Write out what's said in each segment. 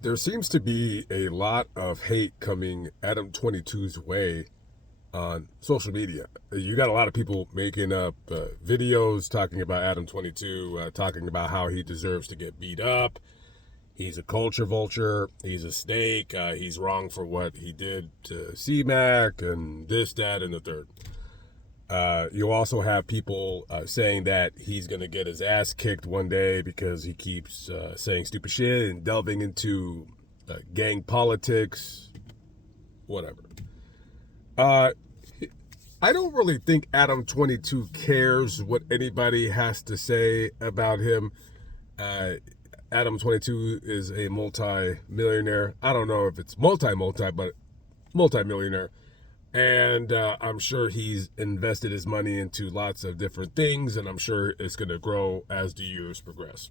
There seems to be a lot of hate coming Adam 22's way on social media. You got a lot of people making up videos talking about Adam 22, talking about how he deserves to get beat up. He's a culture vulture. He's a snake. He's wrong for what he did to C-Mac and this, that, and the third. You also have people saying that he's going to get his ass kicked one day because he keeps saying stupid shit and delving into gang politics, whatever. Uh, I don't really think Adam 22 cares what anybody has to say about him. Uh, Adam 22 is a multi-millionaire. I don't know if it's multi, but multi-millionaire. And I'm sure he's invested his money into lots of different things, and I'm sure it's going to grow as the years progress.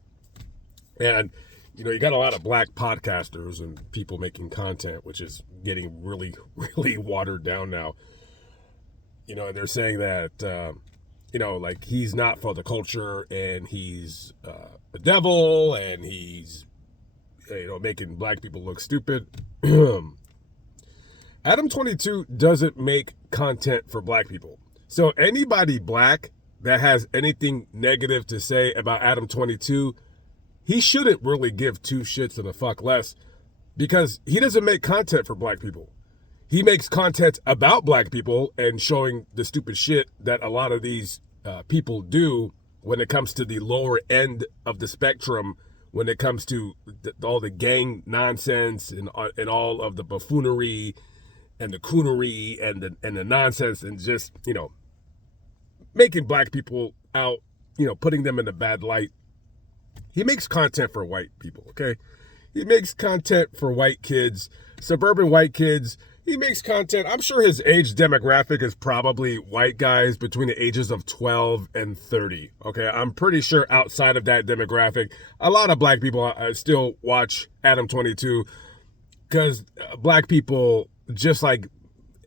And, you got a lot of black podcasters and people making content, which is getting really, really watered down now. And they're saying that, like he's not for the culture and he's a devil and he's, making black people look stupid. Adam 22 doesn't make content for black people. So anybody black that has anything negative to say about Adam 22, he shouldn't really give two shits and a fuck less because he doesn't make content for black people. He makes content about black people and showing the stupid shit that a lot of these people do when it comes to the lower end of the spectrum, when it comes to all the gang nonsense and all of the buffoonery and the coonery and the nonsense and just, making black people out, putting them in a bad light. He makes content for white people, okay? He makes content for white kids, suburban white kids. He makes content. I'm sure his age demographic is probably white guys between the ages of 12 and 30, okay? I'm pretty sure outside of that demographic, a lot of black people still watch Adam 22 because black people, just like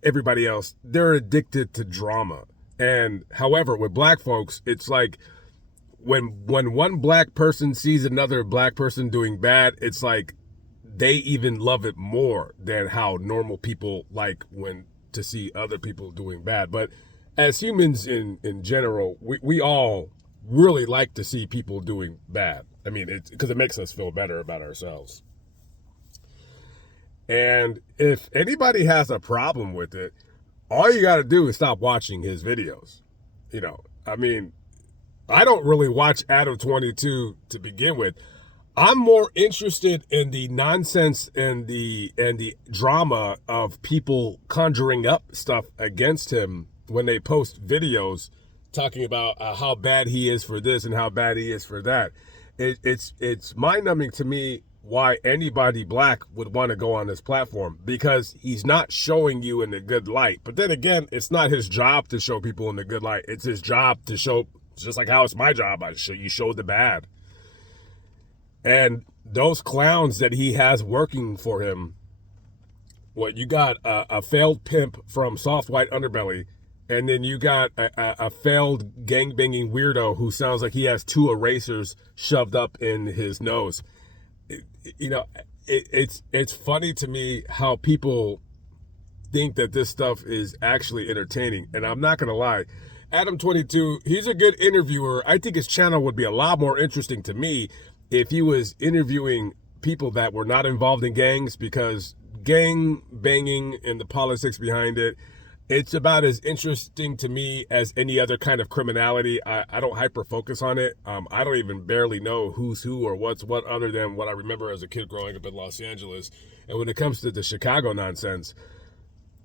everybody else, they're addicted to drama. And however, with black folks, it's like when one black person sees another black person doing bad, it's like they even love it more than how normal people like when to see other people doing bad. But as humans in general, we all really like to see people doing bad. I mean, it's because it makes us feel better about ourselves. And if anybody has a problem with it, all you got to do is stop watching his videos. I mean, I don't really watch Adam 22 to begin with. I'm more interested in the nonsense and the drama of people conjuring up stuff against him when they post videos talking about how bad he is for this and how bad he is for that. It's mind-numbing to me why anybody black would want to go on this platform, because he's not showing you in a good light. But then again, it's not his job to show people in a good light. It's his job to show, just like how it's my job, you show the bad. And those clowns that he has working for him, you got a failed pimp from Soft White Underbelly, and then you got a failed gangbanging weirdo who sounds like he has two erasers shoved up in his nose. It's funny to me how people think that this stuff is actually entertaining. And I'm not going to lie, Adam 22, he's a good interviewer. I think his channel would be a lot more interesting to me if he was interviewing people that were not involved in gangs, because gang banging and the politics behind it, it's about as interesting to me as any other kind of criminality. I don't hyper focus on it. I don't even barely know who's who or what's what, other than what I remember as a kid growing up in Los Angeles. And when it comes to the Chicago nonsense,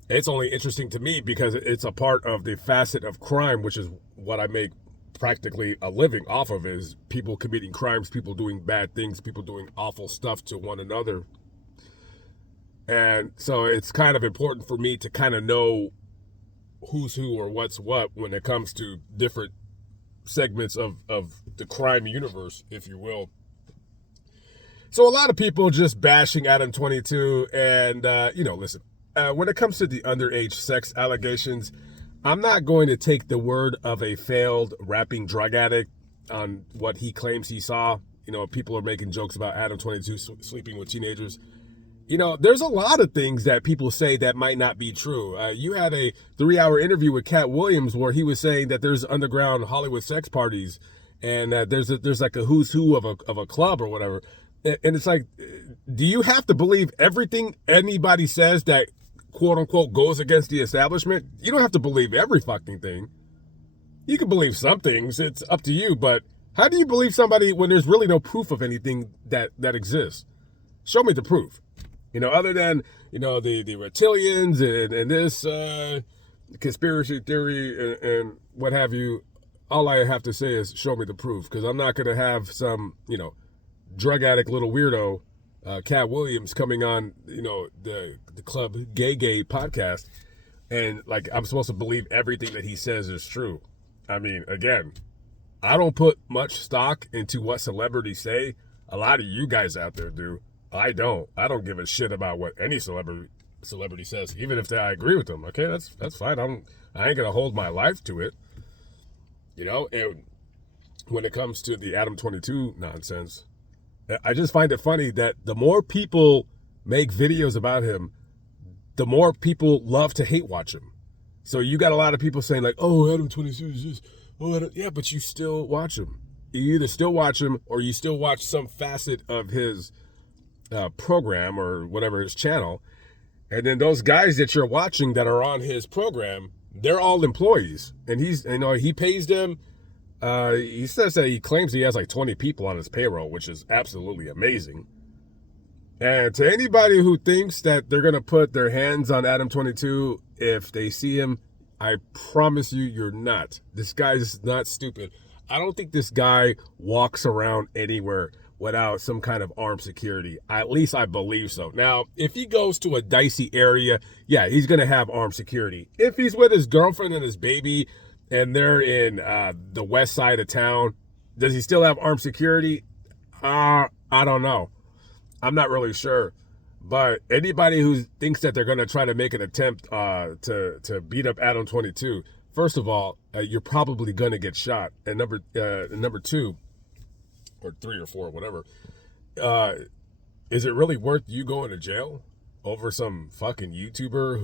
it's only interesting to me because it's a part of the facet of crime, which is what I make practically a living off of, is people committing crimes, people doing bad things, people doing awful stuff to one another. And so it's kind of important for me to kind of know who's who or what's what when it comes to different segments of the crime universe, if you will. So a lot of people just bashing Adam 22, and listen, when it comes to the underage sex allegations, I'm not going to take the word of a failed rapping drug addict on what he claims he saw. people are making jokes about Adam 22 sleeping with teenagers. There's a lot of things that people say that might not be true. You had a 3-hour interview with Cat Williams where he was saying that there's underground Hollywood sex parties and that there's like a who's who of a club or whatever. And it's like, do you have to believe everything anybody says that quote unquote goes against the establishment? You don't have to believe every fucking thing. You can believe some things. It's up to you. But how do you believe somebody when there's really no proof of anything that exists? Show me the proof. Other than, the reptilians and this conspiracy theory and what have you, all I have to say is show me the proof, because I'm not going to have some, drug addict little weirdo, Cat Williams, coming on, the Club Gay podcast, and like I'm supposed to believe everything that he says is true. I mean, again, I don't put much stock into what celebrities say. A lot of you guys out there do. I don't give a shit about what any celebrity says, even if I agree with them. Okay, that's fine. I ain't gonna hold my life to it. And when it comes to the Adam 22 nonsense, I just find it funny that the more people make videos about him, the more people love to hate watch him. So you got a lot of people saying like, "Oh, Adam 22 is just," yeah, but you still watch him. You either still watch him or you still watch some facet of his program or whatever, his channel. And then those guys that you're watching that are on his program, they're all employees, and he pays them. He says that he claims he has like 20 people on his payroll, which is absolutely amazing. And to anybody who thinks that they're gonna put their hands on Adam 22 if they see him, I promise you, you're not. This guy is not stupid. I don't think this guy walks around anywhere without some kind of armed security. At least I believe so. Now, if he goes to a dicey area, yeah, he's going to have armed security. If he's with his girlfriend and his baby and they're in the west side of town, does he still have armed security? I don't know. I'm not really sure. But anybody who thinks that they're going to try to make an attempt to beat up Adam 22, first of all, you're probably going to get shot. And number two, or 3 or 4, whatever, is it really worth you going to jail over some fucking YouTuber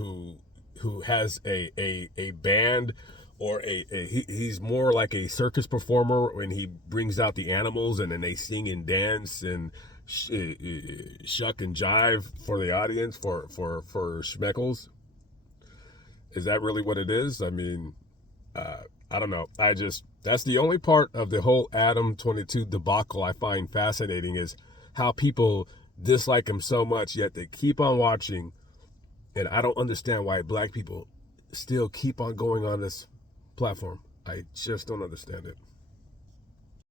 who has a band, or he's more like a circus performer when he brings out the animals and then they sing and dance and shuck and jive for the audience for schmeckles? Is that really what it is? I mean, I don't know. That's the only part of the whole Adam 22 debacle I find fascinating, is how people dislike him so much, yet they keep on watching. And I don't understand why black people still keep on going on this platform. I just don't understand it.